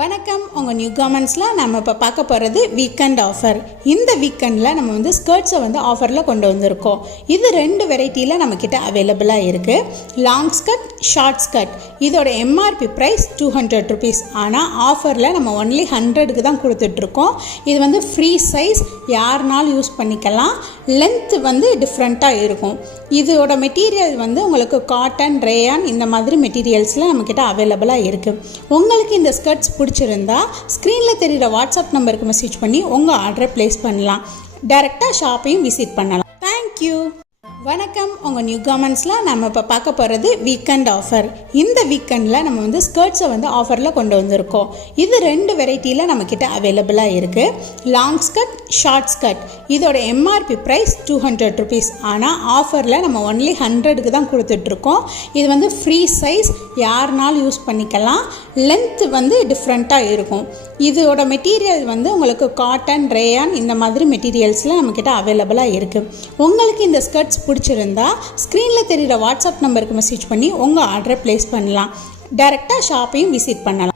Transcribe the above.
வணக்கம். உங்கள் நியூ கார்மெண்ட்ஸில் நம்ம இப்போ பார்க்க போகிறது வீக்கெண்ட் ஆஃபர். இந்த வீக்கெண்டில் நம்ம வந்து ஸ்கர்ட்ஸை வந்து ஆஃபரில் கொண்டு வந்திருக்கோம். இது 2 வெரைட்டியில் நம்மக்கிட்ட அவைலபிளாக இருக்குது. Long skirt, short skirt. இதோட எம்ஆர்பி ப்ரைஸ் 200 ருபீஸ். ஆனால் ஆஃபரில் நம்ம ஒன்லி 100க்கு தான் கொடுத்துட்ருக்கோம். இது வந்து ஃப்ரீ சைஸ், யாருனாலும் யூஸ் பண்ணிக்கலாம். லென்த் வந்து டிஃப்ரெண்ட்டாக இருக்கும். இதோட மெட்டீரியல் வந்து உங்களுக்கு காட்டன், ரேயான் இந்த மாதிரி மெட்டீரியல்ஸில் நம்மக்கிட்ட அவைலபிளாக இருக்குது. உங்களுக்கு இந்த ஸ்கர்ட்ஸ் பிடிச்சிருந்தா ஸ்க்ரீனில் தெரிகிற வாட்ஸ்அப் நம்பருக்கு மெசேஜ் பண்ணி உங்கள் ஆர்டரை ப்ளேஸ் பண்ணலாம். டைரெக்டாக ஷாப்பையும் விசிட் பண்ணலாம். தேங்க்யூ. வணக்கம். உங்கள் நியூ கார்மெண்ட்ஸில் நம்ம இப்போ பார்க்க போகிறது வீக்கெண்ட் ஆஃபர். இந்த வீக்கெண்டில் நம்ம வந்து ஸ்கர்ட்ஸை வந்து ஆஃபரில் கொண்டு வந்திருக்கோம். இது 2 வெரைட்டியில் நம்மக்கிட்ட அவைலபிளாக இருக்குது. Long skirt, short skirt. இதோட எம்ஆர்பி ப்ரைஸ் 200 ருபீஸ். ஆனால் ஆஃபரில் நம்ம ஒன்லி 100க்கு தான் கொடுத்துட்ருக்கோம். இது வந்து ஃப்ரீ சைஸ், யாருனாலும் யூஸ் பண்ணிக்கலாம். லென்த் வந்து டிஃப்ரெண்ட்டாக இருக்கும். இதோட மெட்டீரியல் வந்து உங்களுக்கு காட்டன், ரேயான் இந்த மாதிரி மெட்டீரியல்ஸில் நம்மக்கிட்ட அவைலபிளாக இருக்குது. உங்களுக்கு இந்த ஸ்கர்ட்ஸ் பிடிச்சிருந்தா ஸ்க்ரீனில் தெரிகிற வாட்ஸ்அப் நம்பருக்கு மெசேஜ் பண்ணி உங்கள் ஆர்டரை ப்ளேஸ் பண்ணலாம். டைரெக்டாக ஷாப்பையும் விசிட் பண்ணலாம்.